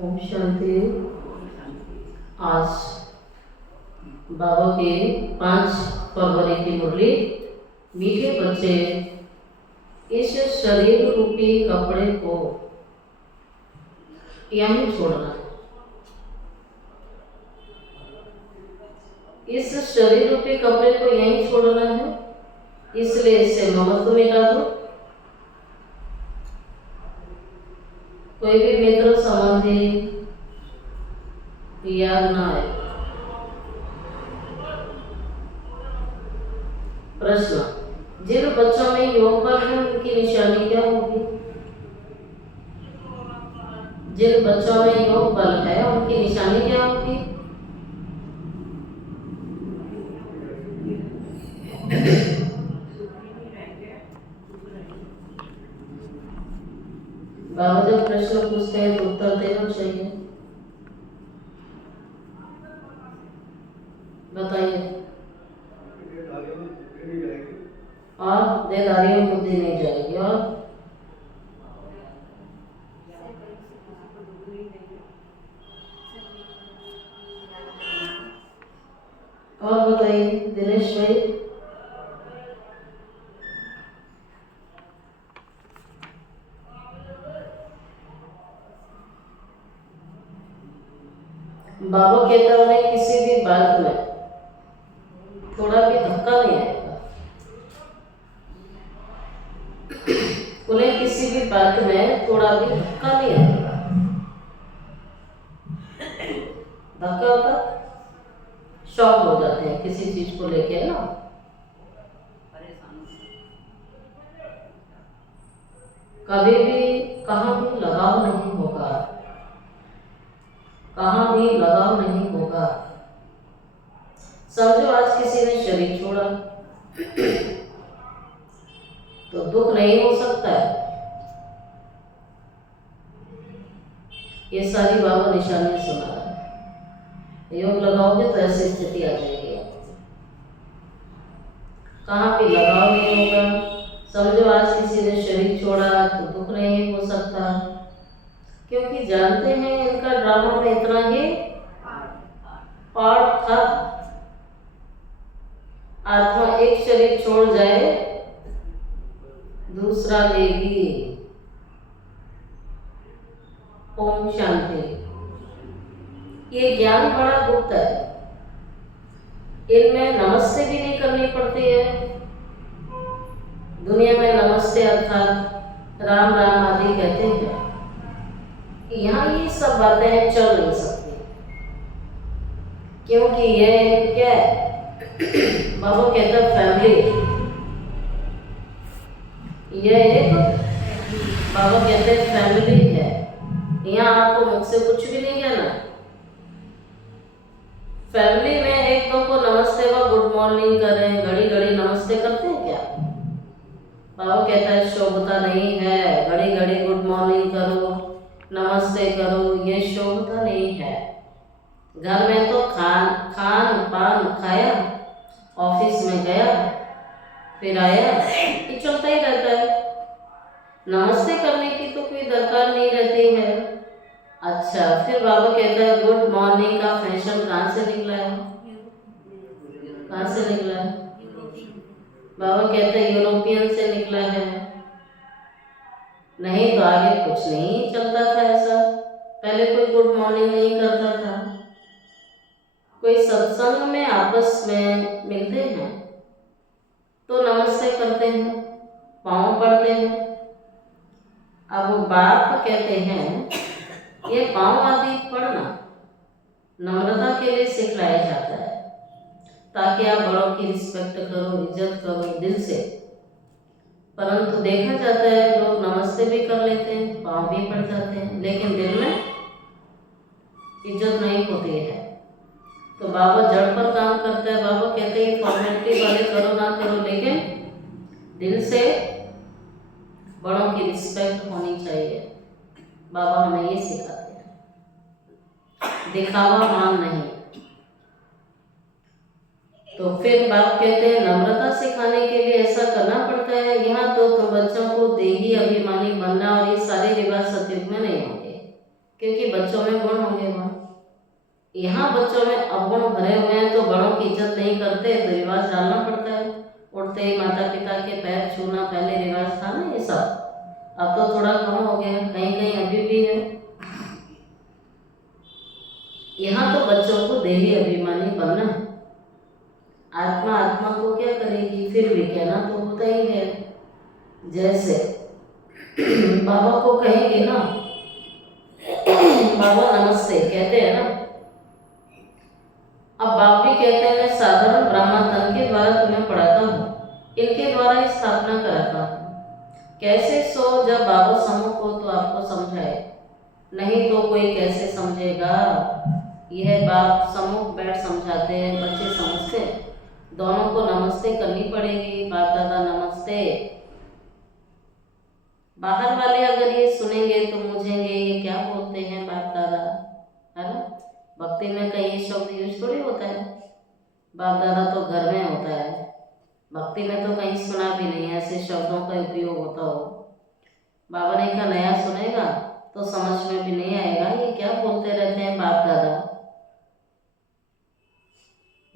ओम शांति। आज बाबा के 5 फरवरी की मुरली। मीठे बच्चे, इस शरीर रूपी कपड़े को यहीं छोड़ना है। इस शरीर रूपी कपड़े को यहीं छोड़ना है, इसलिए इससे ममत्व मिटा दो। कोई भी मित्र संबंधी याद ना आए। प्रश्न, जिन बच्चों में योग बल है उनकी निशानी क्या होगी? जिन बच्चों में योग बल है उनकी निशानी क्या होगी? बाबा जब प्रश्न पूछते हैं तो उत्तर देना चाहिए। बताइए। और देदारियों में बुद्धि नहीं जाएगी। और बताइए दिनेश भाई। बाबा कहता है उन्हें किसी भी बात में थोड़ा भी धक्का नहीं आएगा। उन्हें किसी भी बात में थोड़ा भी धक्का नहीं आएगा। धक्का होता शॉक हो जाते हैं किसी चीज को लेके ना। कभी भी कहाँ भी लगाव नहीं होगा, कहाँ भी लगाव नहीं होगा। समझो आज किसी ने शरीर छोड़ा तो दुख नहीं हो सकता है। ये सारी बाबा निशानी सुना है। योग लगाओगे तो ऐसी स्थिति आ जाएगी। कहाँ भी लगाव नहीं होगा। समझो आज किसी ने शरीर छोड़ा तो दुख नहीं हो सकता, क्योंकि जानते हैं इनका ड्रामा में इतना ही पार्ट था। आत्मा एक शरीर छोड़ जाए दूसरा लेगी। ओम शांति। ये ज्ञान बड़ा गुप्त है। इनमें नमस्ते भी नहीं करनी पड़ती है। दुनिया में नमस्ते अर्थात राम राम आदि कहते हैं। यहाँ ये सब बातें चल नहीं सकती, क्योंकि ये क्या है? बाबा कहता है फैमिली। यह एक बाबा कहते हैं फैमिली है। यहाँ आपको मुझसे कुछ भी नहीं कहना। फैमिली में एक दो को नमस्ते व गुड मॉर्निंग करें, घड़ी घड़ी नमस्ते करते हैं क्या? बाबा कहता है शोभता नहीं है। घड़ी घड़ी गुड मॉर्निंग करो, नमस्ते करो, ये शोभता नहीं है। घर में तो खान पान खाया, ऑफिस में गया, फिर आया, ये चलता ही रहता है। नमस्ते करने की तो कोई दरकार नहीं रहती है। अच्छा, फिर बाबा कहता है गुड मॉर्निंग का फैशन कहाँ से निकला है? कहाँ से निकला है? बाबा कहते हैं यूरोपियन से निकला है। नहीं तो आगे कुछ नहीं चलता था ऐसा। पहले कोई गुड मॉर्निंग नहीं करता था। कोई सत्संग में आपस में मिलते हैं तो नमस्ते करते हैं, पाँव पड़ते हैं। अब बाप कहते हैं ये पाँव आदि पढ़ना नम्रता के लिए सिखलाया जाता है, ताकि आप बड़ों की रिस्पेक्ट करो, इज्जत करो दिल से। परंतु देखा जाता है लोग नमस्ते भी कर लेते हैं, पाँव भी पड़ जाते हैं, लेकिन दिल में इज्जत नहीं होती है। तो बाबा जड़ पर काम करता है। बाबा कहते हैं फॉर्मेलिटी वाले करो ना करो, लेकिन दिल से बड़ों की रिस्पेक्ट होनी चाहिए। बाबा हमें ये सिखाते हैं, दिखावा मान नहीं। तो फिर बाप कहते हैं नम्रता सिखाने के लिए ऐसा करना पड़ता है। यहाँ तो तुम बच्चों को देही अभिमानी बनना और ये सारे रिवाज सतयुग में नहीं होंगे, क्योंकि बच्चों में गुण होंगे वहाँ। यहाँ बच्चों में अवगुण भरे हुए हैं तो बड़ों की इज्जत नहीं करते, तो रिवाज डालना पड़ता है। उठते ही माता पिता के पैर छूना पहले रिवाज था ना ये सब। अब तो थोड़ा कम हो गया, कहीं कहीं अभी भी है। यहाँ तो बच्चों को देही अभिमानी बनना है। आत्मा आत्मा को क्या करेगी, फिर भी कहना तो होता ही है। जैसे बाबा को कहेंगे ना, बाबा नमस्ते कहते हैं ना। अब बाप भी कहते हैं मैं साधारण ब्राह्मण के द्वारा तुम्हें पढ़ाता हूँ, इनके द्वारा स्थापना कराता हूँ। कैसे सो जब बाबा सम्मुख हो तो आपको समझाए, नहीं तो कोई कैसे समझेगा। यह बाप सम्मुख बैठ समझाते हैं, बच्चे समझते हैं। दोनों को नमस्ते करनी पड़ेगी, बाप दादा नमस्ते। बाहर वाले अगर ये सुनेंगे तो मुझेंगे ये क्या बोलते हैं बाप दादा, है ना। भक्ति में कहीं ये शब्द यूज थोड़ी होता है, बाप दादा तो घर में होता है। भक्ति में तो कहीं सुना भी नहीं ऐसे शब्दों का उपयोग होता हो। बाबा ने कहा नया सुनेगा तो समझ में भी नहीं आएगा ये क्या बोलते रहते हैं बाप दादा।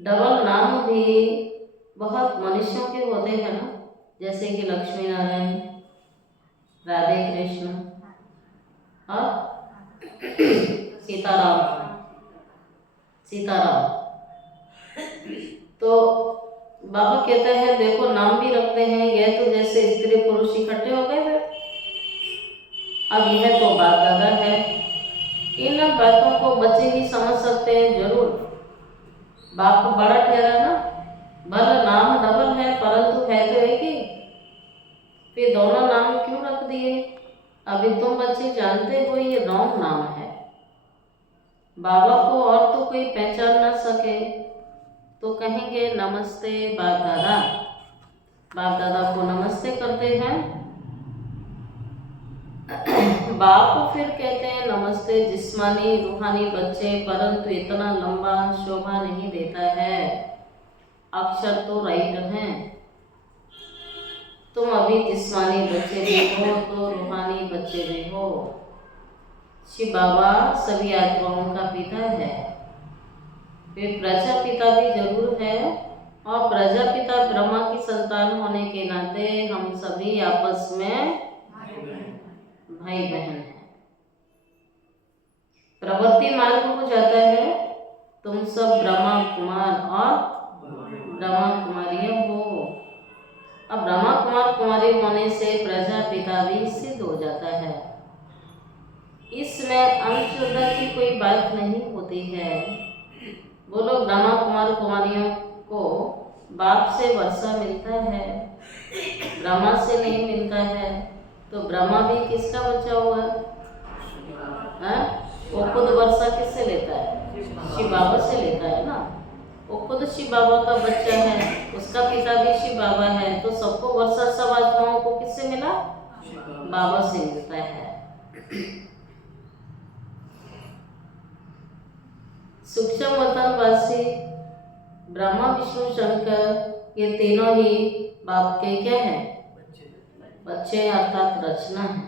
डबल नाम भी बहुत मनुष्यों के होते हैं ना, जैसे कि लक्ष्मी नारायण, राधे कृष्ण और सीताराम। तो बाबा कहते हैं देखो नाम भी रखते हैं, यह तो जैसे स्त्री पुरुष इकट्ठे हो गए थे। अब यह तो बाप दादा है। इन बातों को बच्चे ही समझ सकते हैं जरूर। बाप को बड़ा ठहरा ना, भले नाम डबल है परंतु है तो एक ही। फिर दोनों नाम क्यों रख दिए। अभी तुम बच्चे जानते हो ये रॉन्ग नाम है। बाबा को और तो कोई पहचान ना सके तो कहेंगे नमस्ते बाप दादा। बाप दादा को नमस्ते करते हैं। बाप को फिर कहते हैं नमस्ते जिस्मानी रूहानी बच्चे, परंतु इतना लंबा शोभा नहीं देता है। अक्षर तो राइट हैं। तुम अभी जिस्मानी बच्चे भी हो तो रूहानी बच्चे भी हो। शिव बाबा सभी आत्माओं का पिता है। वे प्रजापिता भी जरूर है और प्रजापिता ब्रह्मा की संतान होने के नाते हम सभी आपस में भाई बहन हैं। प्रवृत्ति मार्ग हो जाता है, तुम सब ब्रह्मा कुमार और ब्रह्मा कुमारियां हो। अब ब्रह्मा कुमार कुमारी होने से प्रजापिता भी सिद्ध हो जाता है। इसमें अंधश्रद्धा की कोई बात नहीं होती है। बोलो ब्रह्मा कुमार कुमारियों को बाप से वर्षा मिलता है, ब्रह्मा से नहीं मिलता है। तो ब्रह्मा भी किसका बच्चा हुआ है? वो खुद वर्षा किससे लेता है? शिव बाबा से लेता है ना। वो खुद शिव बाबा का बच्चा है, उसका पिता भी शिव बाबा है। तो सबको वर्षा सब आत्माओं को किससे मिला? बाबा से मिलता है। सूक्ष्म वतनवासी ब्रह्मा विष्णु शंकर ये तीनों ही बाप के क्या है? बच्चे अर्थात रचना है।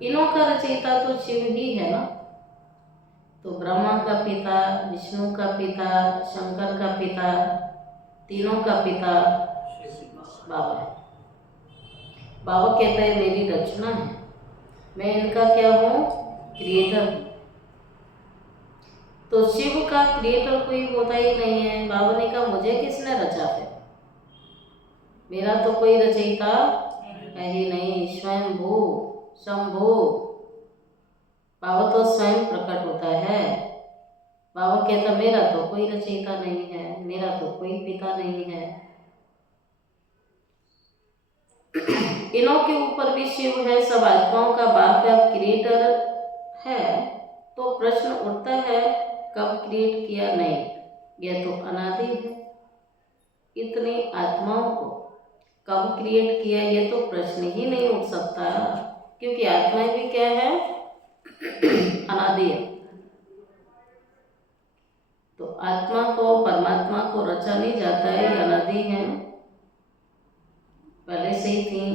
इनों का रचयिता तो शिव ही है ना। तो ब्रह्मा का पिता, विष्णु का पिता, शंकर का पिता, तीनों का पिता बाबा है। बाबा कहता है मेरी रचना है, मैं इनका क्या हूँ? क्रिएटर हूँ। तो शिव का क्रिएटर कोई होता ही नहीं है। बाबा ने कहा मुझे किसने रचा है? मेरा तो कोई रचयिता है ही नहीं। स्वयंभू शंभू बाबा तो स्वयं प्रकट होता है। बाबा कहता मेरा तो कोई रचयिता नहीं है, मेरा तो कोई पिता नहीं है। इनों के ऊपर भी शिव है, सब आत्माओं का बाप है, क्रिएटर है। तो प्रश्न उठता है कब क्रिएट किया? नहीं, यह तो अनादि है। इतनी आत्माओं को कब क्रिएट किया ये तो प्रश्न ही नहीं उठ सकता, क्योंकि आत्माएं भी क्या है? अनादि है। तो आत्मा को परमात्मा को रचा नहीं जाता है, ये अनादि है। पहले से ही थी,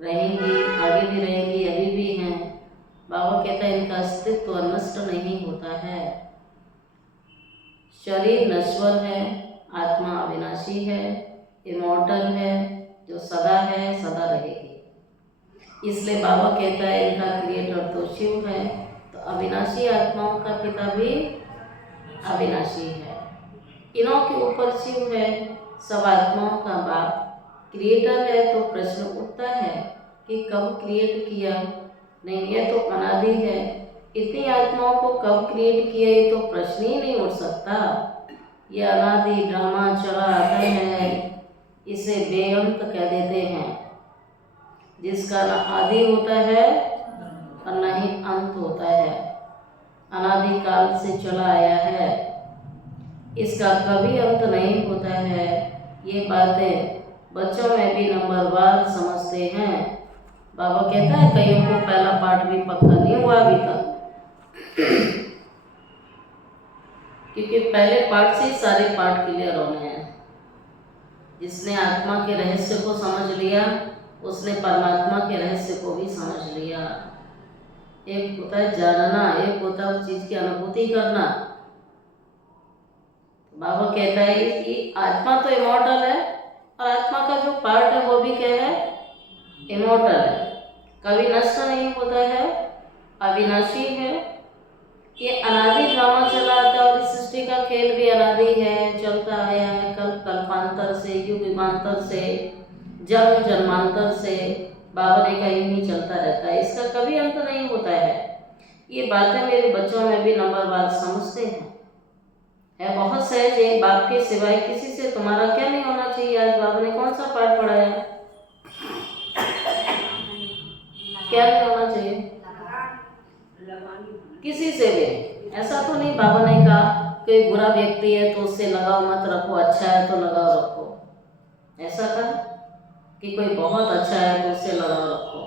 रहेंगी, आगे भी रहेंगी, अभी भी हैं। बाबा कहता है इनका अस्तित्व नष्ट नहीं होता है। शरीर नश्वर है, आत्मा अविनाशी है, इमॉर्टल है, जो सदा है, सदा रहेगी। इसलिए बाबा कहता है इनका क्रिएटर तो शिव है, तो अविनाशी आत्माओं का पिता भी अविनाशी है। इनों के ऊपर शिव है, सब आत्माओं का बाप क्रिएटर है। तो प्रश्न उठता है कि कब क्रिएट किया? नहीं, ये तो अनादि है। इतनी आत्माओं को कब क्रिएट किया, ये तो प्रश्न ही नहीं उठ सकता। ये अनादि ड्रामा चला आता है, इसे बेअंत कह देते हैं, जिसका न आदि होता है और न ही अंत होता है। अनादि काल से चला आया है, इसका कभी अंत नहीं होता है। ये बातें बच्चों में भी नंबरवार समझते हैं। बाबा कहता है कईयों को पहला पाठ भी पक्का नहीं हुआ अभी तक, क्योंकि पहले पाठ से ही सारे पाठ क्लियर होने हैं। जिसने आत्मा के रहस्य को समझ लिया, उसने परमात्मा के रहस्य को भी समझ लिया। एक होता है जानना, एक होता है उस चीज की अनुभूति करना। बाबा कहता है कि आत्मा तो इमॉर्टल है, और आत्मा का जो पार्ट है वो भी क्या है? इमॉर्टल है, कभी नष्ट नहीं होता है, अविनाशी है। ये अनादि ड्रामा चला आता है, और इस सृष्टि का खेल भी अनादि है, चलता आया है कल्प कल्पांतर से, युग युगांतर से, जन्म जन्मांतर से। बाबा ने कहा यूं ही चलता रहता है, इसका कभी अंत नहीं होता है। ये बातें मेरे बच्चों में भी नंबरवार समझते हैं। है बहुत सहज है, बाप के सिवाय किसी से तुम्हारा क्या नहीं होना चाहिए। आज बाबा ने कौन सा पाठ पढ़ाया? क्या नहीं होना चाहिए किसी से भी। ऐसा तो नहीं बाबा ने कहा कोई बुरा व्यक्ति है तो उससे लगाव मत रखो, अच्छा है तो लगाव रखो। ऐसा कहा कि कोई बहुत अच्छा है तो उससे लगाव रखो।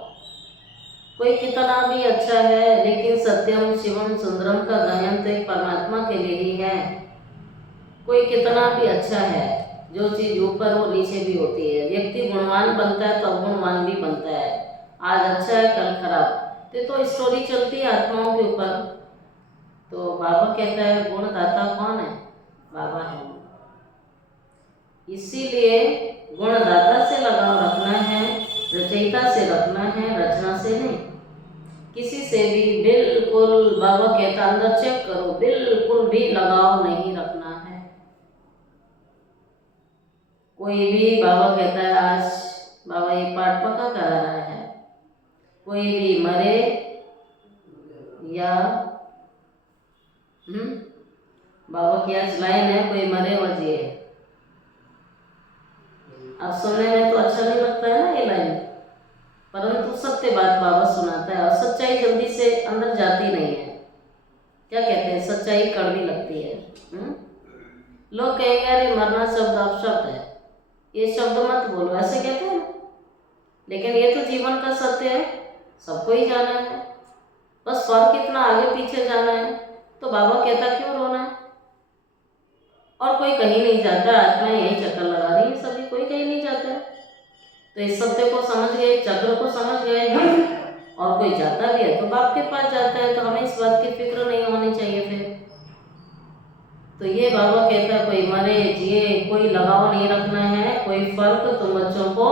कोई कितना भी अच्छा है, लेकिन सत्यम शिवम सुंदरम का गायन तो एक परमात्मा के लिए ही है। कोई कितना भी अच्छा है, जो चीज ऊपर वो नीचे भी होती है। व्यक्ति गुणवान बनता है तो अवगुणवान भी बनता है। आज अच्छा है कल खराब, तो स्टोरी चलती है आत्माओं के ऊपर। तो बाबा कहता है गुणदाता कौन है? बाबा है। इसीलिए गुणदाता से लगाव रखना है, रचयिता से रखना है, रचना से नहीं। किसी से भी बिल्कुल, बाबा कहता अंदर चेक करो, बिल्कुल भी लगाव नहीं रखना है। कोई भी, बाबा कहता है आज बाबा ये पाठ पक्का करा रहा है, कोई भी मरे या बाबा की आज लाइन है, कोई मरे व जिए। अब सुनने में तो अच्छा नहीं लगता है ना ये लाइन, परंतु सत्य बात बाबा सुनाता है। और सच्चाई जल्दी से अंदर जाती नहीं है। क्या कहते हैं, सच्चाई कड़वी लगती है। लोग कहेंगे अरे मरना शब्द अपशब्द है, ये शब्द मत बोलो, ऐसे कहते हैं। लेकिन ये तो जीवन का सत्य है, सबको ही जाना है, बस फर्क इतना आगे पीछे जाना है। तो बाबा कहता क्यों रोना है? और कोई कहीं नहीं जाता, आत्माएं यही चक्कर लगा रही है सभी, कोई कहीं नहीं जाता है। तो इस सत्य को समझ गए, चक्र को समझ गए हैं, और कोई जाता भी है तो बाप के पास जाता है। तो हमें इस बात की फिक्र नहीं होनी चाहिए फिर। तो ये बाबा कहता है कोई मरे जिए, कोई लगाव नहीं रखना है, कोई फर्क तुम बच्चों को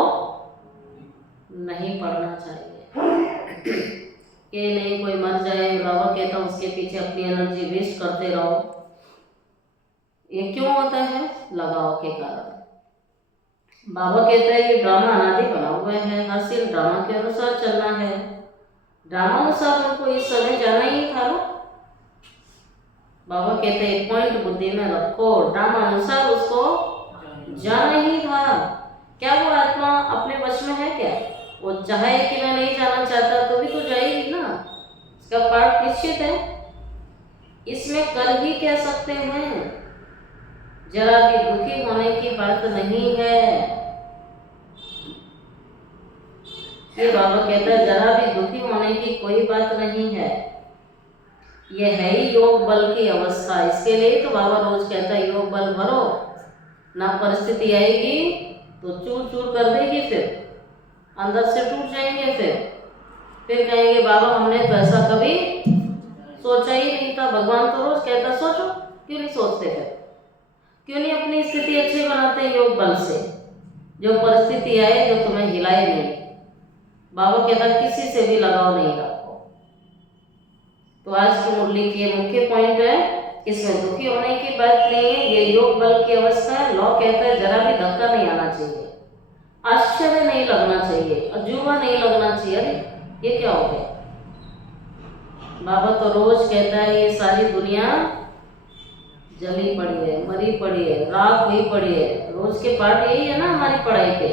नहीं पड़ना चाहिए। कि नहीं कोई मर जाए, बाबा कहता उसके पीछे अपनी एनर्जी वेस्ट करते रहो। ये क्यों होता है? लगाव के कारण। बाबा कहता है ये ड्रामा अनादि बना हुआ है, हर सीन ड्रामा के अनुसार चलना है। ड्रामा अनुसार उनको इस समय जाना ही था ना। बाबा कहते हैं पॉइंट बुद्धि में रखो, ड्रामा अनुसार उसको जाना ही था। क्या वो आत्मा अपने वश में है क्या? वो चाहे कि मैं नहीं जाना चाहता तो भी तो जाएगी ना, इसका पार्ट निश्चित है। इसमें कर ही कह सकते हैं, जरा भी दुखी होने की बात नहीं है। ये बाबा कहता है जरा भी दुखी होने की कोई बात नहीं है। यह है ही योग बल की अवस्था। इसके लिए तो बाबा रोज कहता है योग बल भरो, ना परिस्थिति आएगी तो चूर चूर कर देगी, फिर अंदर से टूट जाएंगे। फिर फिर कहेंगे बाबा हमने तो ऐसा कभी सोचा ही नहीं था। भगवान तो रोज कहता सोचो, क्यों नहीं सोचते फिर? क्यों नहीं अपनी स्थिति अच्छी बनाते योग बल से? जो परिस्थिति आए जो तुम्हें हिलाए नहीं, बाबा कहता किसी से भी लगाव नहीं रखो। तो आज की मुरली की ये मुख्य पॉइंट है, इसमें दुखी होने की बात नहीं है। ये योग बल की अवस्था है। लॉ कहता है जरा भी धक्का नहीं आना चाहिए, आश्चर्य नहीं लगना चाहिए, अजूबा नहीं लगना चाहिए, अरे ये क्या हो गया। बाबा तो रोज कहता है ये सारी दुनिया जली पड़ी है, मरी पड़ी है, राख हुई पड़ी है। रोज के पाठ यही है ना हमारी पढ़ाई के,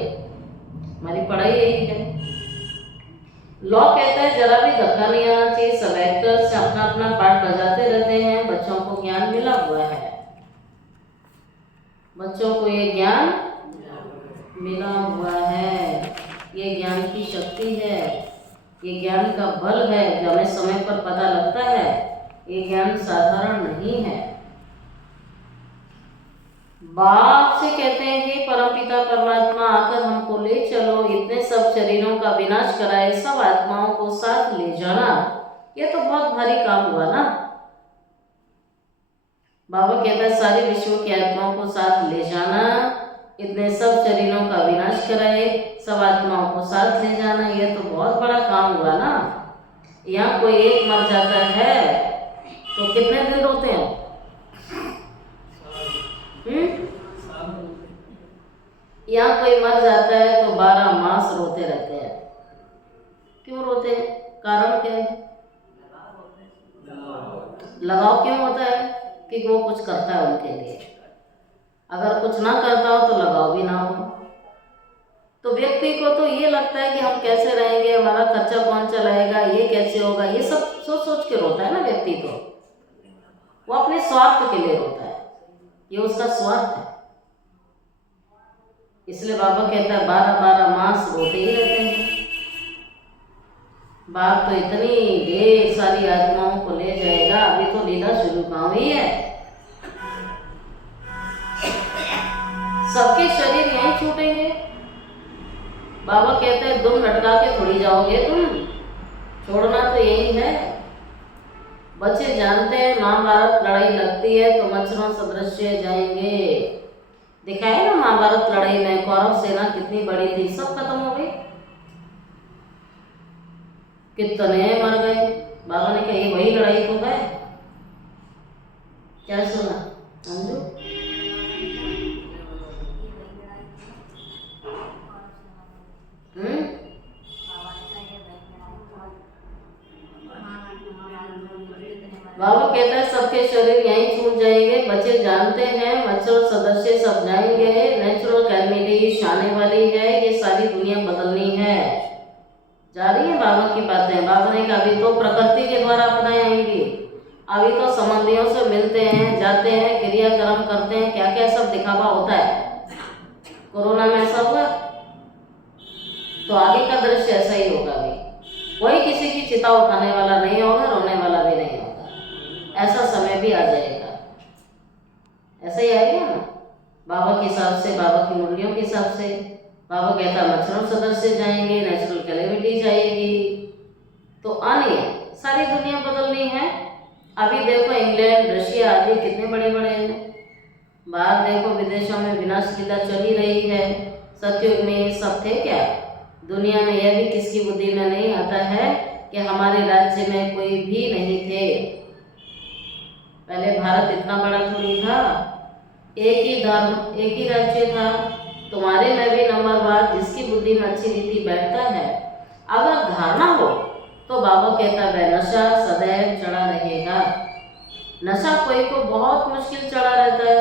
हमारी पढ़ाई यही है। लॉ कहता है जरा भी धक्का नहीं आना चाहिए। सब एक्टर्स अपना अपना पार्ट बजाते रहते हैं, बच्चों को ज्ञान मिला हुआ है, बच्चों को ये ज्ञान मिला हुआ है, ये ज्ञान की शक्ति है, ये ज्ञान का बल है जो हमें समय पर पता लगता है। ये ज्ञान साधारण नहीं है। बाप से कहते हैं कि परमपिता परमात्मा आकर हमको ले चलो, इतने सब शरीरों का विनाश कराए, सब आत्माओं को साथ ले जाना। ये तो बहुत भारी काम हुआ ना। बाबा कहता है सारे विश्व की आत्माओं को साथ ले जाना, इतने सब शरीरों का विनाश कराए, सब आत्माओं को साथ ले जाना, ये तो बहुत बड़ा काम हुआ ना। यहाँ कोई एक मर जाता है तो कितने दिन रोते हैं? यहाँ कोई मर जाता है तो 12 मास रोते रहते हैं। क्यों रोते हैं? कारण क्या है? लगाव क्यों होता है? कि वो कुछ करता है उनके लिए। अगर कुछ ना करता हो तो लगाव भी ना हो। तो व्यक्ति को तो ये लगता है कि हम कैसे रहेंगे, हमारा खर्चा कौन चलाएगा, ये कैसे होगा, ये सब सोच सोच के रोता है ना व्यक्ति। तो वो अपने स्वार्थ के लिए रोता है, ये उसका स्वार्थ है। इसलिए बाबा कहता है 12-12 मास रोते ही रहते हैं। बाप तो इतनी ढेर सारी आत्माओं को ले जाएगा, अभी तो लीला शुरू कहाँ हुई है। सबके शरीर यहीं छूटेंगे। बाबा कहते हैं दुम लटका के थोड़ी जाओगे तुम, छोड़ना तो यही है। बच्चे जानते हैं महाभारत लड़ाई लगती है तो मच्छरों सदृश जाएंगे। दिखाया ना महाभारत लड़ाई में कौरव सेना कितनी बड़ी थी, सब खत्म हो गई, कितने मर गए। बाबा ने कहा ये वही लड़ाई तो है। क्या सुना अंजू? बाबा कहता है सबके शरीर यहीं छूट जाएंगे। बच्चे जानते हैं मच्छर सदस्य सब जाएंगे। नेचुरल कैलमिटी आने वाली है, ये सारी दुनिया बदलनी है। जा रही है बाबा की बातें। बाबा ने कहा अभी तो प्रकृति के द्वारा अपनाए आएंगी, अभी तो संबंधियों से मिलते हैं, जाते हैं, क्रियाक्रम करते हैं, क्या क्या सब दिखावा होता है। कोरोना में ऐसा हुआ तो आगे का दृश्य ऐसा ही होगा। भी कोई किसी की चिता उठाने वाला नहीं होगा, रोने वाला भी नहीं होगा। ऐसा समय भी आ जाएगा, ऐसा ही आएगा ना बाबा के हिसाब से, बाबा की मुरलियों के हिसाब से। बाबा कहता मच्छरों सदस्य जाएंगे, नेचुरल कैलेमिटी जाएगी, तो आनी है, सारी दुनिया बदलनी है। अभी देखो इंग्लैंड, रशिया आदि कितने बड़े बड़े हैं। बाहर देखो विदेशों में विनाश लीला चली रही है। सतयुग में ये सब थे क्या? दुनिया में यह भी किसकी बुद्धि में नहीं आता है कि हमारे राज्य में कोई भी नहीं थे। पहले भारत इतना बड़ा थोड़ी था, एक ही धर्म, एक ही राज्य था। तुम्हारे में भी नंबरवार जिसकी बुद्धि में अच्छी रीति बैठता है, अगर धारणा हो तो बाबा कहता है नशा सदैव चढ़ा रहेगा। नशा कोई को बहुत मुश्किल चढ़ा रहता है।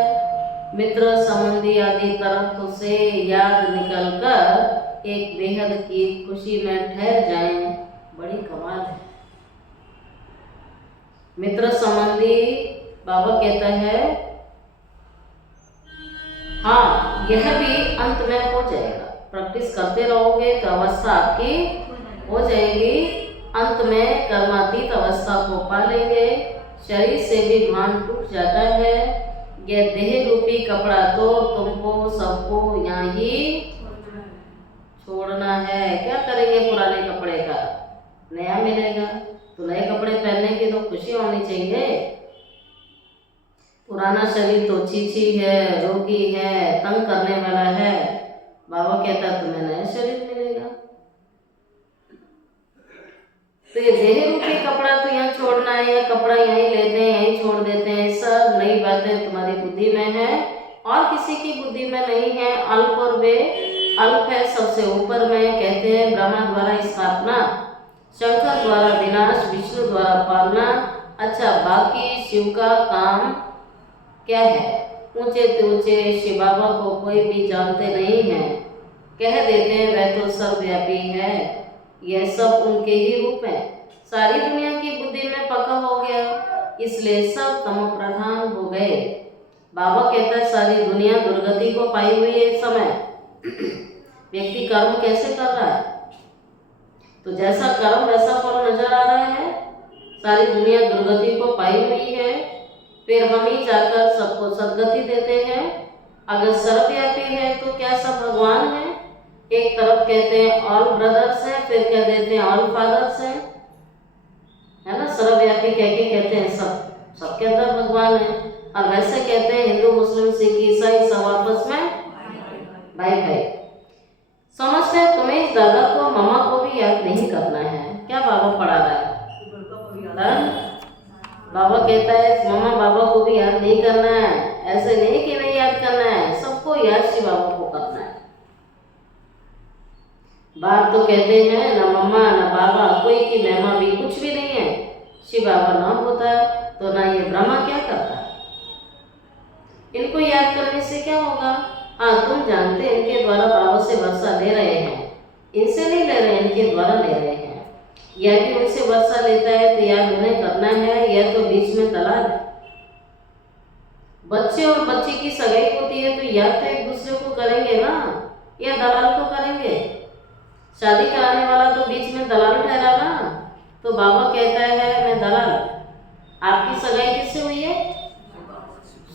मित्र संबंधी आदि तरफ से याद निकलकर एक बेहद की खुशी में ठहर जाएं, बड़ी कमाल है। मित्र संबंधी बाबा कहता है हाँ यह भी अंत में हो जाएगा। प्रैक्टिस करते रहोगे तो अवस्था आपकी हो जाएगी। अंत में कर्मातीत अवस्था को पालेंगे। शरीर से भी भान टूट जाता है। यह देह रूपी कपड़ा तो तुमको सबको यहाँ ही छोड़ना है। क्या करेंगे पुराने कपड़े का? नया मिलेगा। तो नए कपड़े पहनने की तो खुशी होनी चाहिए। पुराना शरीर तो चीची है, रोगी है, तंग करने वाला है। बाबा कहता तुम्हें नया शरीर मिलेगा। तो ये देह रूपी कपड़ा तो यहाँ छोड़ना है, या कपड़ा यहीं लेते हैं यहीं छोड़ देते हैं, सब नई बातें तुम्हारी बुद्धि में है और किसी की बुद्धि में नहीं है। अल्प और वे अल्प है, सबसे ऊपर में। कहते हैं ब्रह्मा द्वारा स्थापना, शंकर द्वारा विनाश, विष्णु द्वारा पालना। अच्छा, बाकी शिव का काम क्या है? ऊंचे ऊंचे शिव बाबा को कोई भी जानते नहीं है, कह देते हैं वह तो सर्वव्यापी है। यह सब उनके ही रूप है। सारी दुनिया की बुद्धि में पका हो गया, इसलिए सब तमो प्रधान हो गए। बाबा कहता है सारी दुनिया दुर्गति को पाई हुई है इस समय। व्यक्ति कर्म कैसे कर रहा है, तो जैसा कर्म वैसा फल नजर आ रहा है। सारी दुनिया दुर्गति को पाई हुई है, फिर हम ही जाकर सबको सदगति देते हैं। अगर सर्वव्यापी है तो क्या सब भगवान है? एक तरफ कहते हैं ऑल ब्रदर्स हैं, फिर कह देते हैं ऑल फादर्स हैं, है ना। सर्वव्यापी कह के कहते हैं सबके अंदर भगवान है। और वैसे कहते हैं हिंदू मुस्लिम सिख ईसाई सब आपस में भाई भाई। समझते हैं तुम्हें इस दादा को मम्मा को भी याद नहीं करना है। क्या बाबा पढ़ा रहा है? बाबा कहता है मम्मा बाबा को भी याद नहीं करना है। ऐसे नहीं कि नहीं याद करना है, सबको याद शिव बाबा को करना है। बाप तो कहते हैं ना मम्मा ना बाबा, कोई की महिमा भी कुछ भी नहीं है। शिव बाबा नाम होता है तो ना ये ब्रह्मा क्या करता है। इनको याद करने से क्या होगा? हाँ, तुम जानते हैं इनके द्वारा बाबा से वर्षा ले रहे हैं, इनसे नहीं ले रहे, इनके द्वारा ले रहे हैं। यह भी उनसे वर्षा लेता है तो याद उन्हें करना है, यह तो बीच में दलाल है। बच्चे और बच्ची की सगाई होती है तो याद तो एक दूसरे को करेंगे ना, या दलाल को करेंगे? शादी कराने वाला तो बीच में दलाल ठहरा ना। तो बाबा कहता है मैं दलाल। आपकी सगाई किससे हुई है?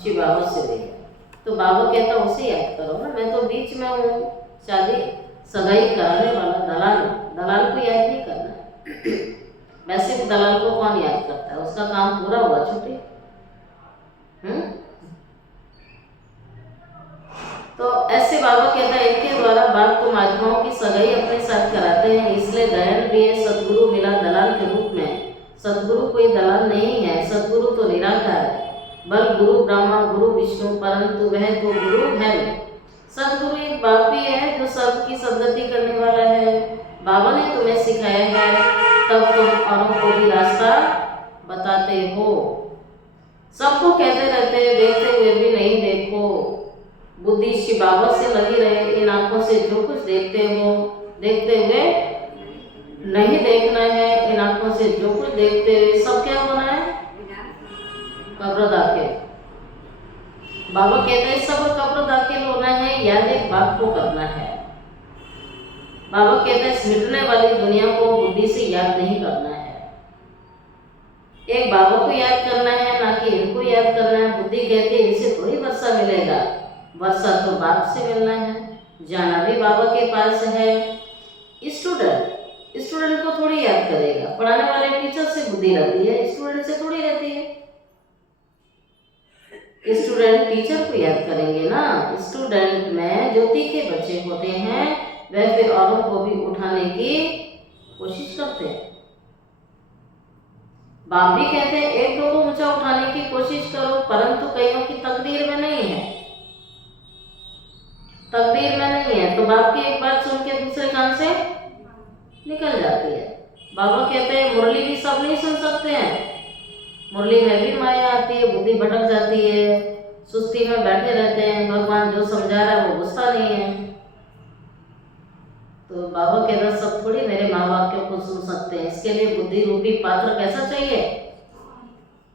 शिव बाबा से हुई है। तो बाबा कहता उसे याद करो ना, मैं तो बीच में हूँ, शादी सगाई कराने वाला दलाल। दलाल को याद नहीं करना है। वैसे भी दलाल को कौन याद करता है? उसका काम पूरा हुआ, छुट्टी। तो ऐसे बाबा कहता है इनके द्वारा बाप तुम आत्माओं की सगाई अपने साथ कराते हैं, इसलिए दयाल भी है। सदगुरु मिला दलाल के रूप में। सदगुरु कोई दलाल नहीं है, सदगुरु तो निराकार है। बल गुरु ब्रह्मा गुरु विष्णु, परंतु वह तो गुरु है। सदगुरु एक बाप ही है जो सबकी सदगति करने वाला है। बाबा ने तुम्हें सिखाया है, तब तुम औरों को भी रास्ता बताते हो। सबको कहते रहते हैं देखते हुए भी नहीं देखो। बुद्धि शिव बाबा से लगी रहे। इन आंखों से जो कुछ देखते हो, देखते हुए नहीं देखना है। इन आंखों से जो कुछ देखते हुए सब क्या होना है? कब्र दाखिल। बाबा कहते हैं सब कब्र दाखिल होना है, याद एक बाप को करना है। बाबा कहते हैं मिटने वाली दुनिया को बुद्धि से याद नहीं करना है। एक बाबा को याद करना है, ना कि इनको याद करना है। बुद्धि कहती है इनसे थोड़ी वर्षा मिलेगा, वर्षा तो बाप से मिलना है, जाना भी बाबा के पास है। स्टूडेंट को थोड़ी याद करेगा। पढ़ाने वाले टीचर से बुद्धि रहती है, स्टूडेंट से थोड़ी रहती है। स्टूडेंट टीचर को याद करेंगे ना। स्टूडेंट में जो तीखे बच्चे होते हैं वह फिर औरों को भी उठाने की कोशिश करते हैं। बाप भी कहते हैं एक दो को ऊंचा उठाने की कोशिश करो, परंतु कईयों की तकदीर में नहीं है। तकदीर में नहीं है तो बाप की एक बात सुन के दूसरे कान से निकल जाती है। बाबा कहते हैं मुरली भी सब नहीं सुन सकते हैं। मुरली में भी माया आती है, बुद्धि भटक जाती है, सुस्ती में बैठे रहते हैं। भगवान जो समझा रहा है वो गुस्सा नहीं है। तो बाबा कहते हैं सब थोड़ी मेरे माँ बाप को सुन सकते हैं। इसके लिए बुद्धि रूपी पात्र कैसा चाहिए?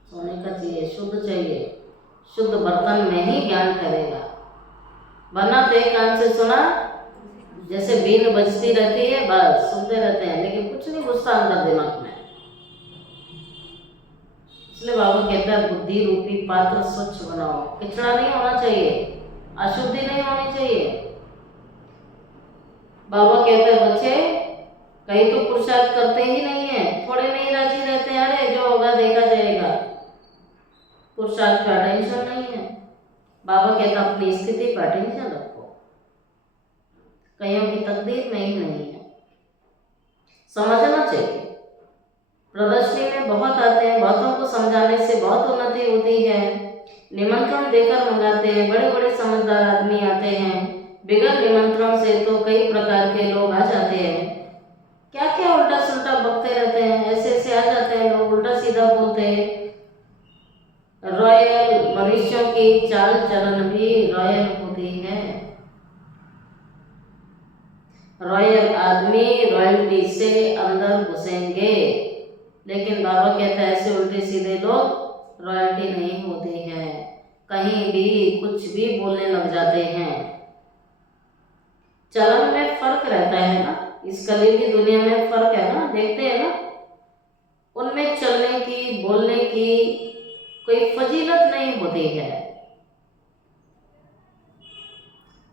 सोने का चाहिए, शुद्ध चाहिए। शुद्ध बर्तन में ही ज्ञान ठहरेगा। वरना तो एक कान से सुना जैसे बीन बजती रहती है, बस सुनते रहते हैं, लेकिन कुछ नहीं घुसता अंदर दिमाग में। इसलिए बाबा कहता है बुद्धि रूपी पात्र स्वच्छ बनाओ। कचरा नहीं होना चाहिए, अशुद्धि नहीं होनी चाहिए। बाबा कहते हैं बच्चे कई तो पुरुषार्थ करते ही नहीं है, थोड़े में ही राजी रहते हैं, अरे जो होगा देखा जाएगा, पुरुषार्थ का टेंशन नहीं है। बाबा कहता अपनी स्थिति पर टेंशन रखो, कईयों की तकदीर में ही नहीं है, समझना चाहिए। प्रदर्शनी में बहुत आते हैं, बहुतों को समझाने से बहुत उन्नति होती है, निमंत्रण देकर मंगाते हैं, बड़े बड़े समझदार आदमी आते हैं, बिगड़ निमंत्रण से तो कई प्रकार के लोग आ जाते हैं, क्या क्या उल्टा सुल्टा बकते रहते हैं, ऐसे ऐसे आ जाते हैं लोग, उल्टा सीधा बोलते हैं। रॉयल मनुष्यों की चाल चलन भी रॉयल होती है, रॉयल आदमी रॉयल्टी से अंदर घुसेंगे, लेकिन बाबा कहता है ऐसे उल्टे सीधे लोग रॉयल्टी नहीं होती है, कहीं भी कुछ भी बोलने लग जाते हैं। चलन में फर्क रहता है ना, इस कलयुगी दुनिया में फर्क है ना, देखते हैं ना, उनमें चलने की बोलने की कोई फजीलत नहीं होती है,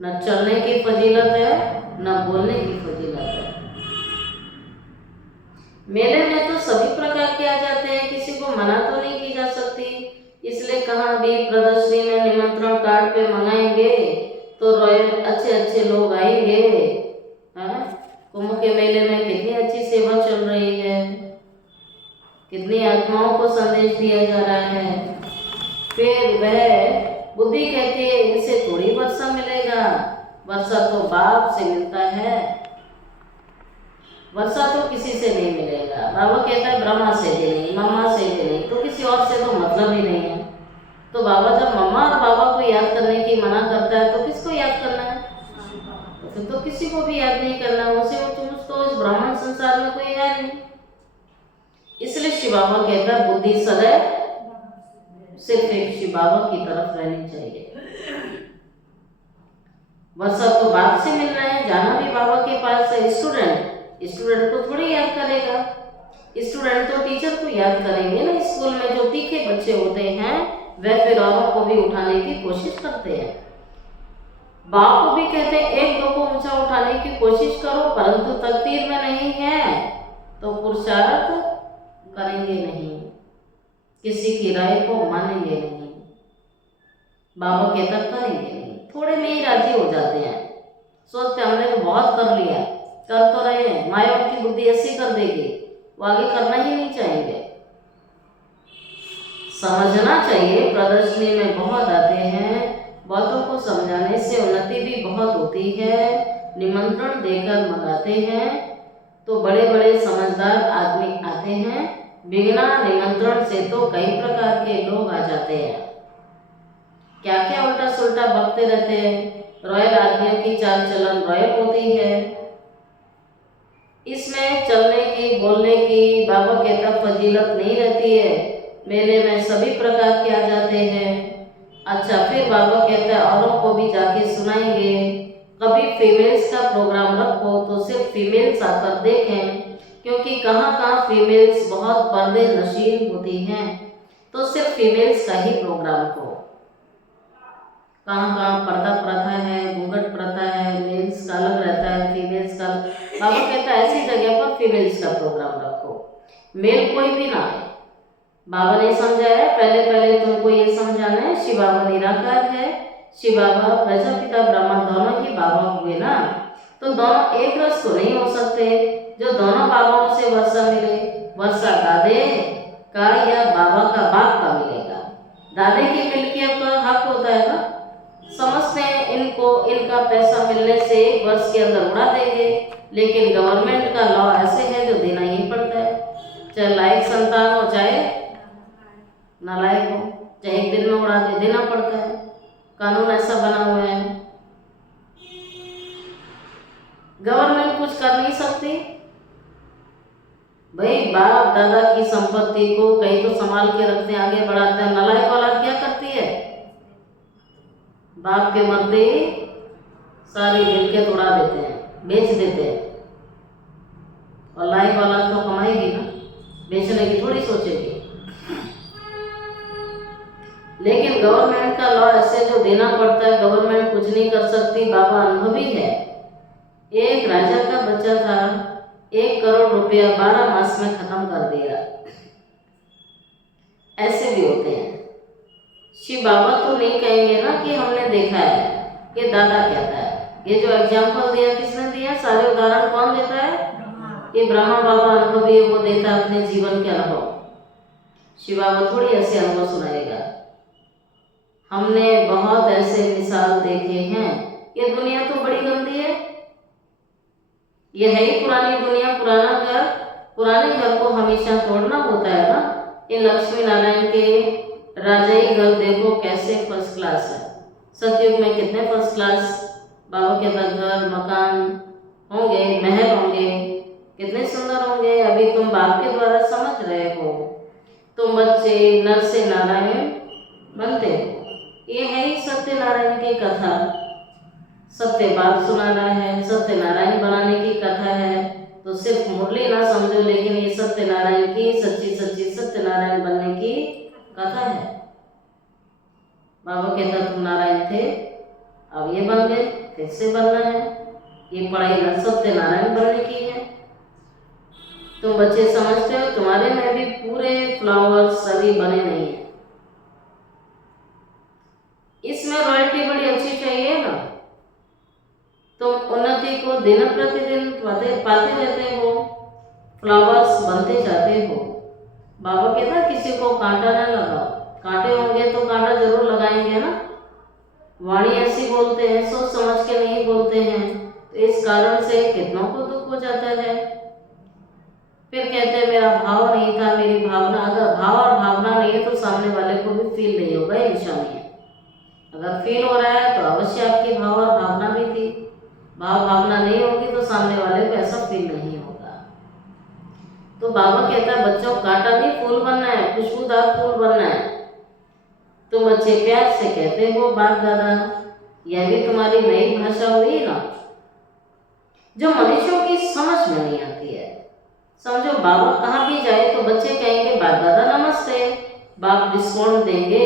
न चलने की फजीलत है न बोलने की फजीलत है। मेले में तो सभी प्रकार के आ जाते हैं, किसी को मना तो नहीं की जा सकती, इसलिए कहाँ भी प्रदर्शनी में निमंत्रण कार्ड पे मंगाएंगे तो रॉयल अच्छे अच्छे लोग आएंगे। कुंभ के मेले में कितनी अच्छी सेवा चल रही है, कितनी आत्माओं को संदेश दिया जा रहा है। फिर वह बुद्धि कहती है इनसे थोड़ी वर्षा मिलेगा, वर्षा तो बाप से मिलता है, वर्षा तो किसी से नहीं मिलेगा। बाबा कहता है ब्रह्मा से भी नहीं, मम्मा से भी नहीं, तो किसी और से तो मतलब ही नहीं है। तो बाबा जब मम्मा और बाबा को याद करने की मना करता है तो किसको याद करना है? तो फिर तो किसी को भी याद नहीं करना, उसे तो इस ब्राह्मण संसार में कोई है नहीं। इसलिए शिव बाबा कहता है बुद्धि सदैव सिर्फ एक शिव बाबा की तरफ रहनी चाहिए। वर्षा तो बाप से मिलना है, जाना भी बाबा के पास है। स्टूडेंट को थोड़ी याद करेगा, स्टूडेंट तो टीचर को याद करेंगे ना। स्कूल में जो तीखे बच्चे होते हैं वह फिर औरों को भी उठाने की कोशिश करते हैं। बाप को भी कहते हैं एक दो को ऊंचा उठाने की कोशिश करो, परंतु तकदीर में नहीं है तो पुरुषार्थ करेंगे नहीं, किसी की राय को मानेंगे नहीं। बाबा कहता करेंगे नहीं, थोड़े में ही राजी हो जाते हैं, सोचते हमने तो बहुत कर लिया, कर तो रहे हैं, माया उनकी बुद्धि ऐसी कर देगी, वो आगे करना ही नहीं चाहेंगे। समझना चाहिए प्रदर्शनी में बहुत आते हैं, बातों को समझाने से उन्नति भी बहुत होती है। निमंत्रण देकर मंगाते हैं तो बड़े बड़े समझदार आदमी आते हैं, बिना निमंत्रण से तो कई प्रकार के लोग आ जाते हैं, क्या क्या उल्टा सुल्टा बकते रहते हैं। रॉयल आदमियों की चाल चलन रॉयल होती है, इसमें चलने की बोलने की बाबा कहता फजीलत नहीं रहती है। मेले में सभी प्रकार के आ जाते हैं। अच्छा, फिर बाबा कहता है औरों को भी जाके सुनाएंगे, कभी फीमेल्स का प्रोग्राम रखो तो सिर्फ फीमेल्स आकर देखें, क्योंकि कहाँ कहाँ फीमेल्स बहुत पर्दे नशीन होती हैं, तो सिर्फ फीमेल्स का ही प्रोग्राम हो। कहाँ कहाँ पर्दा प्रथा है, घूंघट प्रथा है, मेल्स का अलग रहता है, फीमेल्स का। बाबा कहता है ऐसी जगह पर फीमेल्स का प्रोग्राम रखो, मेल कोई भी ना आए। बाबा ने समझाया, पहले तुमको ये समझाना है शिव बाबा निराकार है, शिव बाबा प्रजापिता ब्रह्मा दोनों ही बाबा हुए ना, तो दोनों एक रस तो नहीं हो सकते। जो दोनों बाबाओं से वर्षा मिले, वर्षा दादे का या बाबा का बाप का मिलेगा। दादे की मिल्कियत का हक होता है ना, समझते हैं इनको इनका पैसा मिलने से एक वर्ष के अंदर उड़ा देंगे, लेकिन गवर्नमेंट का लॉ ऐसे है जो देना ही पड़ता है, चाहे लायक संतान हो चाहे नालायक हो, चाहे एक दिन में उड़ा दे, देना पड़ता है, कानून ऐसा बना हुआ है। गवर्नमेंट कुछ कर नहीं सकती भाई, बाप दादा की संपत्ति को कहीं तो संभाल के रखते हैं, आगे बढ़ाते हैं। नालायक औलाद क्या करती है, बाप के मरते ही सारी मिलके उड़ा देते हैं, बेच देते हैं, और लायक औलाद तो कमाएगी ना, बेचने की थोड़ी सोचेगी। लेकिन गवर्नमेंट का लॉ ऐसे जो देना पड़ता है, गवर्नमेंट कुछ नहीं कर सकती। बाबा अनुभवी है। एक राजा का बच्चा था, 1 करोड़ रुपया 12 मास में खत्म कर दिया। ऐसे भी होते हैं। शिव बाबा तो नहीं कहेंगे ना कि हमने देखा है, ये दादा कहता है। ये जो एग्जाम्पल दिया किसने दिया, सारे उदाहरण कौन देता है? ये ब्रह्मा बाबा अनुभवी, वो देता है अपने जीवन के अनुभव। शिव बाबा थोड़ी ऐसे अनुभव सुनाएगा। हमने बहुत ऐसे मिसाल देखे हैं। ये दुनिया तो बड़ी गंदी है, ये है ही पुरानी दुनिया, पुराना घर। पुराने घर को हमेशा तोड़ना होता है ना। ये लक्ष्मी नारायण के राजाई घर देखो कैसे फर्स्ट क्लास है। सतयुग में कितने फर्स्ट क्लास बाबा के घर मकान होंगे, महल होंगे, कितने सुंदर होंगे। अभी तुम बाप के द्वारा समझ रहे हो, तुम बच्चे नर से नारायण बनते हो। ये है ही सत्यनारायण की कथा। सत्य बाप सुना रहा है, सत्यनारायण बनाने की कथा है। तो सिर्फ मुरली ना समझो, लेकिन ये सत्यनारायण की सच्ची सच्ची सत्यनारायण बनने की कथा है। बाबा कहता तुम नारायण थे, अब ये बन गए, फिर से बनना है। ये पढ़ाई ना सत्यनारायण बनने की है। तुम बच्चे समझते हो तुम्हारे में भी पूरे फ्लावर्स सभी बने नहीं है। इसमें रॉयल्टी बड़ी अच्छी चाहिए ना। तुम उन्नति को दिन प्रतिदिन पाते रहते हो, फ्लावर्स बनते जाते हो। बाबा कहता किसी को कांटा ना लगाओ। कांटे होंगे तो कांटा जरूर लगाएंगे ना। वाणी ऐसी बोलते हैं, सोच समझ के नहीं बोलते हैं, तो इस कारण से कितनों को दुख हो जाता है। फिर कहते हैं मेरा भाव नहीं था, मेरी भावना। अगर भाव और भावना नहीं है तो सामने वाले को भी फील नहीं होगा, ये निशानी है। अगर फील हो रहा है तो अवश्य आपकी भाव और भावना भी थी। भाव भावना नहीं होगी तो सामने वाले को ऐसा फील नहीं होगा। तो बाबा कहता है बच्चों कांटा नहीं फूल बनना है, खुशबूदार फूल बनना है। तुम बच्चे प्यार से कहते हो बाप दादा, यह भी तुम्हारी नई भाषा हुई ना, जो मनुष्यों की समझ में नहीं आती है। समझो बाबा कहाँ भी जाए तो बच्चे कहेंगे बाप दादा नमस्ते। बाप रिस्पॉन्ड देंगे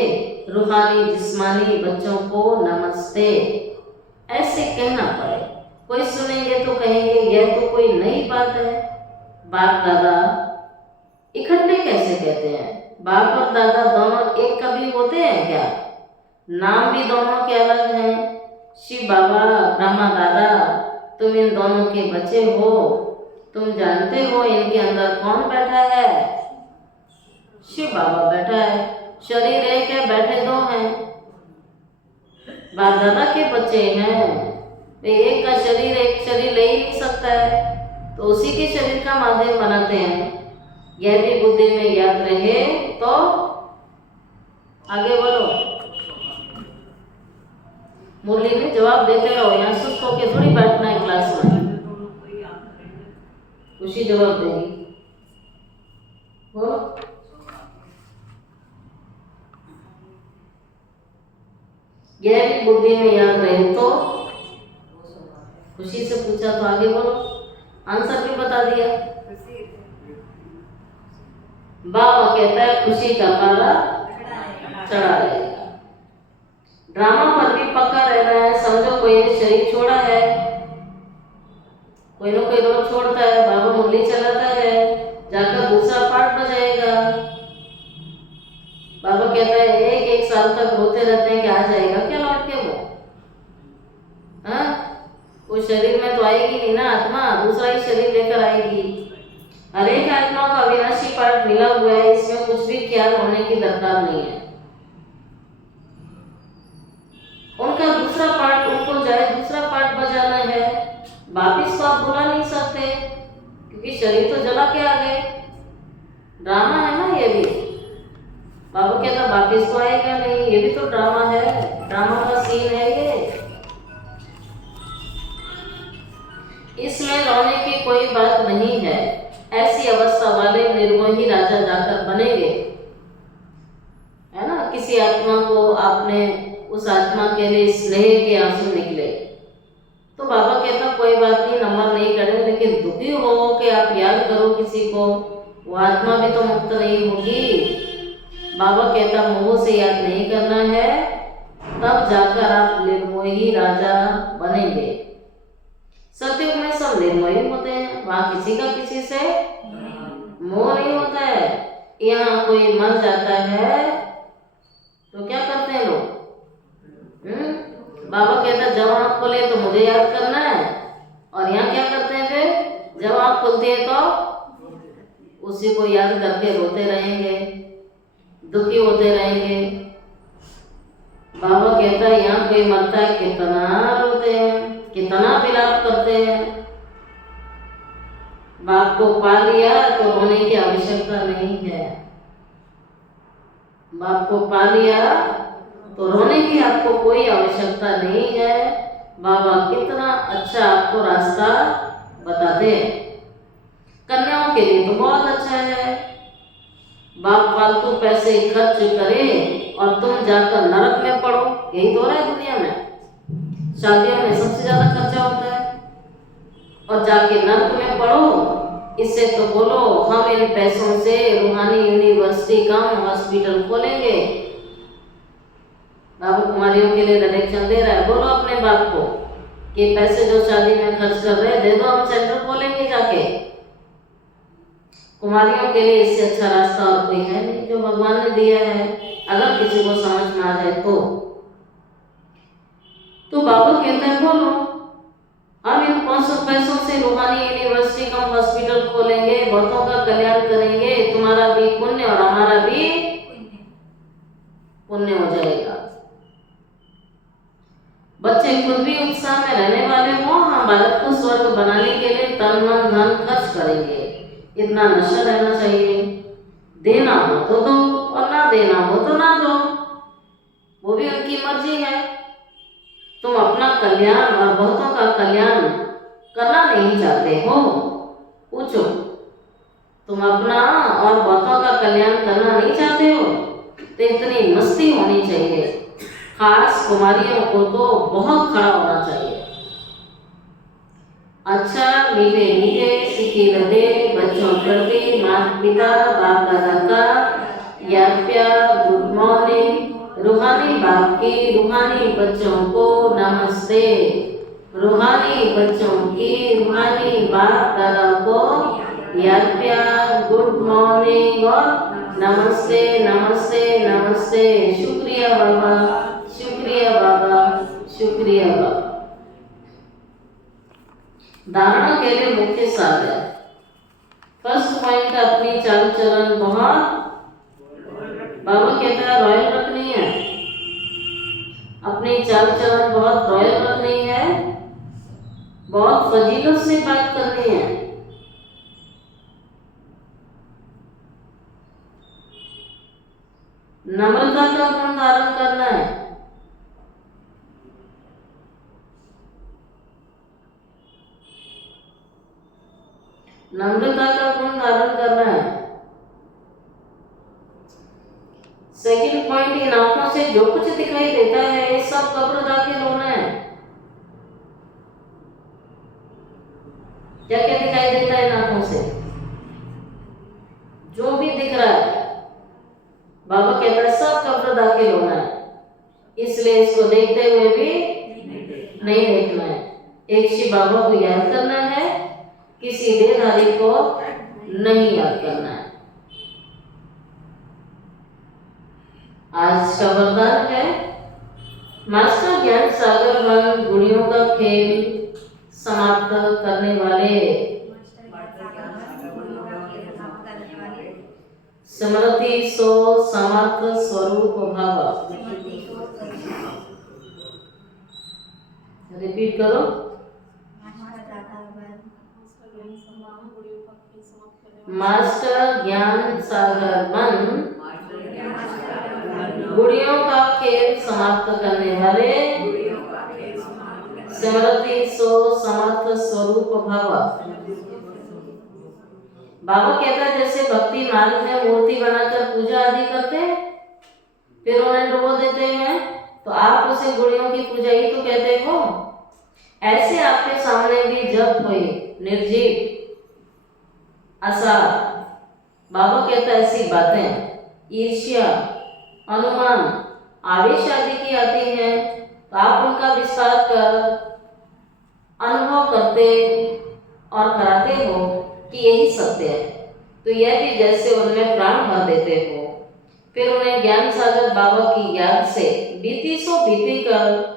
रूहानी जिस्मानी बच्चों को नमस्ते, ऐसे कहना पड़े। कोई सुनेंगे तो कहेंगे यह तो कोई नई बात है। बाप दादा इकट्ठे कैसे कहते हैं? बाप और दादा दोनों एक कभी होते हैं क्या? नाम भी दोनों के अलग हैं। शिव बाबा ब्रह्मा दादा, तुम इन दोनों के बच्चे हो। तुम जानते हो इनके अंदर कौन बैठा है? शिव बाबा बैठा है। शरीर एक है, बैठे दो हैं। बाप दादा के बच्चे हैं, एक का शरीर एक शरीर ले ही नहीं सकता है, तो उसी के शरीर का माध्यम बनाते हैं। यह भी बुद्धि में याद रहे तो आगे बढ़ो। मुरली में जवाब देते रहो, यहाँ सुस्त होके थोड़ी बैठना है क्लास में। खुशी जवाब देगी, बोलो। यह भी बुद्धि में याद रहे तो, खुशी से पूछा तो आगे बोलो। आंसर भी बता दिया। बाबा कहता है खुशी का पाला चढ़ा रहेगा। ड्रामा पर भी पक्का रहना है। समझो कोई ने शरीर छोड़ा है, कोई ना कोई रोज छोड़ता है, बाबा मुरली चलाता है, जाकर दूसरा पार्ट बजाएगा। बाबा कहता है एक साल तक रोते रहते हैं कि आ जाएगा क्या लौट के वो? हाँ, वो शरीर में तो आएगी नहीं ना आत्मा, दूसरा ही शरीर लेकर आएगी। हर एक आत्मा का अविनाशी पार्ट मिला हुआ है, इसमें कुछ भी ख्याल होने की दरकार नहीं है। उनका दूसरा पार्ट उनको जाए दूसरा पार्ट बजाना है। वापिस तो आप बुला नहीं सकते क्योंकि शरीर तो जला के आ गए। ड्रामा है ना ये भी। बाबू कहता वापिस तो आएगा नहीं, ये भी तो ड्रामा है, ड्रामा का सीन है ये। इसमें रोने की कोई बात नहीं है। ऐसी अवस्था वाले निर्मोही राजा जाकर बनेंगे, है ना। किसी आत्मा को आपने, उस आत्मा के लिए स्नेह के आंसू निकले तो बाबा कहता कोई बात नहीं, नंबर नहीं करें, लेकिन दुखी हो कि आप याद करो किसी को, वो आत्मा भी तो मुक्त नहीं होगी। बाबा कहता मोह से याद नहीं करना है, तब जाकर आप निर्मोही राजा बनेंगे। सतयुग में सब निर्मोही होते हैं, वहाँ किसी का किसी से मोह नहीं होता है। यहाँ कोई मर जाता है तो क्या करते हैं लोग? बाबा कहता जब आँख खोले तो मुझे याद करना है, और यहाँ क्या करते हैं फिर? जब आँख खुलती है तो उसी को याद करके रोते रहेंगे, दुखी होते रहेंगे। बाबा कहता है यहाँ कोई मरता है कितना रोते हैं, कितना विलाप करते हैं। बाप को पा लिया तो रोने की आवश्यकता नहीं है। बाप को पा लिया तो रोने की आपको कोई आवश्यकता नहीं है। बाबा कितना अच्छा आपको रास्ता बताते हैं। कन्याओं के लिए तो बहुत अच्छा है। बाप फालतू पैसे खर्च करे और तुम जाकर नरक में पड़ो, यही तो हो रहा है दुनिया में। शादियों में सबसे ज्यादा खर्चा होता है, और जाके नरक में पड़ो। इससे तो बोलो हम इन पैसों से रूहानी यूनिवर्सिटी कम हॉस्पिटल खोलेंगे। बाबा कुमारियों के लिए डायरेक्शन दे रहा है। बोलो अपने बाप को कि पैसे जो शादी में खर्च कर रहे हैं दे दो, हम सेंटर खोलेंगे जाके। कुमारियों के लिए इससे अच्छा रास्ता और कोई है नहीं जो भगवान ने दिया है, अगर किसी को समझ में आ जाए तो बाबा कहता है बोलो हम इन 500 पैसों से रूहानी यूनिवर्सिटी कम हॉस्पिटल खोलेंगे, बहुतों का कल्याण करेंगे, तुम्हारा भी पुण्य और हमारा भी पुण्य हो जाएगा। बच्चे खुद भी उत्साह में रहने वाले हो, हम बालक को स्वर्ग बनाने के लिए तन मन धन खर्च करेंगे। इतना नशा रहना चाहिए, देना हो तो दो और ना देना हो तो ना दो, वो भी उनकी मर्जी है। तुम अपना कल्याण और बहुतों का कल्याण करना नहीं चाहते हो? पूछो, तुम अपना और बहुतों का कल्याण करना नहीं चाहते हो तो इतनी मस्ती होनी चाहिए। खास कुमारियों को तो बहुत खड़ा होना चाहिए। अच्छा मीठे मीठे सीखी लदे बच्चों प्रति माता पिता बाप दादा का याद प्यार, गुड मॉर्निंग। रूहानी बाप की रूहानी बच्चों को नमस्ते। रूहानी बच्चों की रूहानी बाप दादा को याद प्यार, गुड मॉर्निंग और नमस्ते नमस्ते नमस्ते। शुक्रिया बाबा, शुक्रिया बाबा, शुक्रिया बाबा। धारणा के लिए मुख्य सार है। फर्स्ट पॉइंट अपनी चाल चलन बहुत, बाबा कहता है रॉयल रखनी है। अपनी चाल चलन बहुत रॉयल रखनी है, बहुत फजीलत से बात करनी है। नम्रता का गुण धारण करना है। नम्रता का गुण धारण करना है। सेकंड पॉइंट, इन आंखों से जो कुछ दिखाई देता है ये सब कब्र दाखिल होना है। क्या क्या दिखाई देता है इन आंखों से? जो भी दिख रहा है बाबा कहता है सब कब्र दाखिल होना है, इसलिए इसको देखते हुए भी नहीं देखना है। एक शिव बाबा को याद करना है, किसी देहधारी को नहीं याद करना है। आज का वरदान है मास्टर ज्ञान सागर मन गुणियों का खेल समाप्त करने वाले, स्मृति सो समर्थ स्वरूप भाव। रिपीट करो। मास्टर ज्ञान सागर मन गुड़ियों का खेल समाप्त करने वाले, स्मृति सो समर्थ स्वरूप भाव। बाबा कहता है जैसे भक्ति मार्ग में मूर्ति बनाकर पूजा आदि करते हैं फिर उन्हें डुबो देते हैं, तो आप उसे गुड़ियों की पूजा ही तो कहते हो। ऐसे आपके सामने भी जब कोई निर्जीव आसार, बाबा कहता है ऐसी बातें ईर्ष्या अनुमान आवेश आदि की आती हैं तो आप उनका विस्तार कर अनुभव करते और कराते हो कि यही सत्य है, तो यह भी जैसे उनमें प्राण भर देते हो। फिर उन्हें ज्ञान सागर बाबा की याद से बीती कर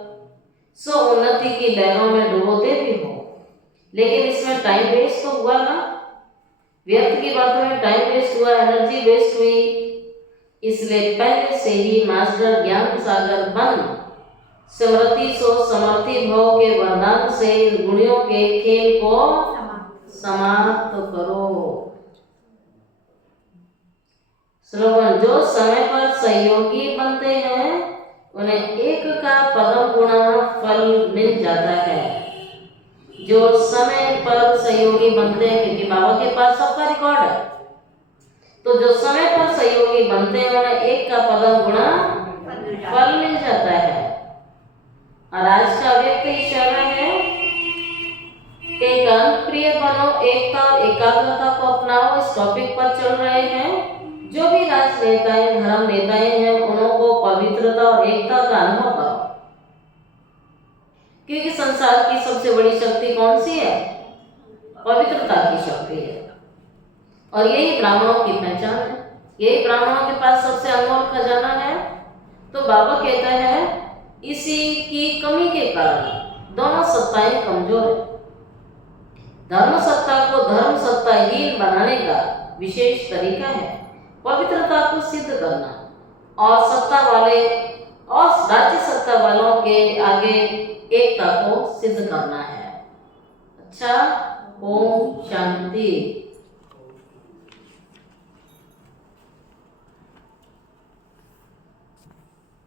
सो उन्नति की लहरों में डुबोते भी हो। लेकिन इसमें टाइम वेस्ट तो हुआ ना, व्यर्थ की बातों में टाइम वेस्ट हुआ, एनर्जी वेस्ट हुई। इसलिए पहले से ही मास्टर ज्ञान सागर बन स्मृति सो समर्थी भव के वरदान से गुणियों के खेल को समाप्त करो। श्रवण, जो समय पर सहयोगी बनते हैं उन्हें एक का पदम गुणा फल मिल जाता है। जो समय पर सहयोगी बनते हैं, क्योंकि बाबा के पास सबका रिकॉर्ड है, तो जो समय पर सहयोगी बनते हैं उन्हें एक का पदम गुणा फल मिल जाता है। और आज का व्यक्ति शरण है, एकांत प्रिय बनो, एकता और एकाग्रता को अपनाओ। इस टॉपिक पर चल रहे हैं। जो भी राजनेताएं, धर्म नेताएं हैं, उनको पवित्रता और एकता का अनुभव करो, क्योंकि संसार की सबसे बड़ी शक्ति कौन सी है? पवित्रता की शक्ति है। और यही ब्राह्मणों की पहचान है, यही ब्राह्मणों के पास सबसे अनमोल खजाना है। तो बाबा कहता है इसी की कमी के कारण दोनों सत्ताएं कमजोर है। धर्म सत्ता को धर्म सत्ताहीन बनाने का विशेष तरीका है पवित्रता को सिद्ध करना, और सत्ता वाले और राज्य सत्ता वालों के आगे एकता को सिद्ध करना है। अच्छा, ओम शांति।